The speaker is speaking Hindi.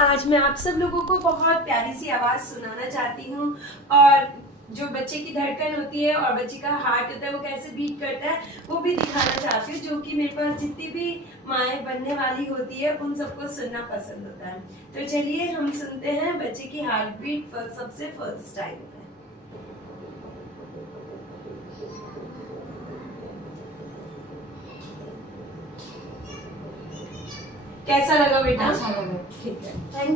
आज मैं आप सब लोगों को बहुत प्यारी सी आवाज़ सुनाना चाहती हूँ और जो बच्चे की धड़कन होती है और बच्चे का हार्ट होता है वो कैसे बीट करता है वो भी दिखाना चाहती हूँ, जो कि मेरे पास जितनी भी माएँ बनने वाली होती है उन सबको सुनना पसंद होता है। तो चलिए हम सुनते हैं बच्चे की हार्ट बीट सबसे फर्स्ट टाइम पे। कैसा लगा बेटा? अच्छा लगा। ठीक है, थैंक